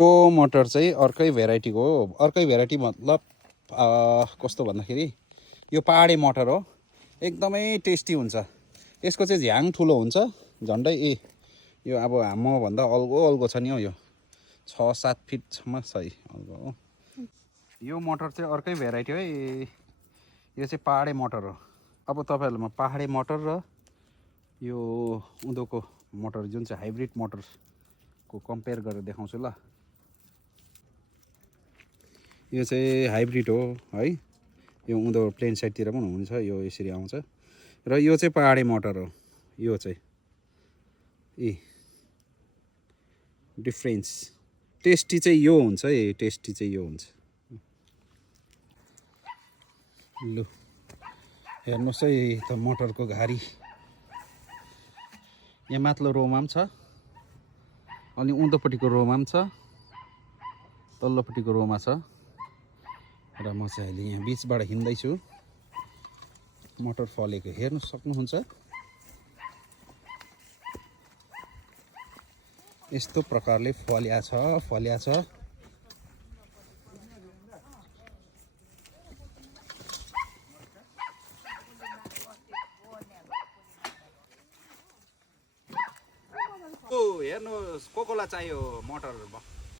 यो मटर चाहिँ अर्कै भेराइटीको हो। अर्कै भेराइटी मतलब कस्तो भन्दाखेरि यो पहाडे मटर हो, एकदमै टेस्टी हुन्छ। यसको चाहिँ झ्याङ ठुलो हुन्छ, झन्डै यो अब हाम्रोभन्दा अल्गो छ नि हौ, यो 6-7 फिटसम्म छ अल्गो हो। यो मटर चाहिँ अर्कै भेराइटी है, यो चाहिँ पहाडे मटर हो। अब तपाईँहरूमा पहाडे मटर र यो उँधोको मटर जुन चाहिँ हाइब्रिड मटरको कम्पेयर गरेर देखाउँछु ल। यो चाहिँ हाइब्रिड हो है, यो उँधो प्लेन साइडतिर पनि हुन्छ, यो यसरी आउँछ। र यो चाहिँ पहाडे मटर हो। यो चाहिँ डिफ्रेन्स टेस्टी चाहिँ यो हुन्छ है, टेस्टी चाहिँ यो हुन्छ। लु हेर्नुहोस् है त मटरको घारी, यहाँ माथिल्लो रोमा पनि छ, अनि उँधोपट्टिको रोमा पनि छ, तल्लोपट्टिको रोमा छ। र म चाहिँ अहिले यहाँ बिचबाट हिँड्दैछु। मटर फलेको हेर्नु सक्नुहुन्छ, यस्तो प्रकारले फल्या छ। हेर्नुहोस् कोकोला चाहियो मटर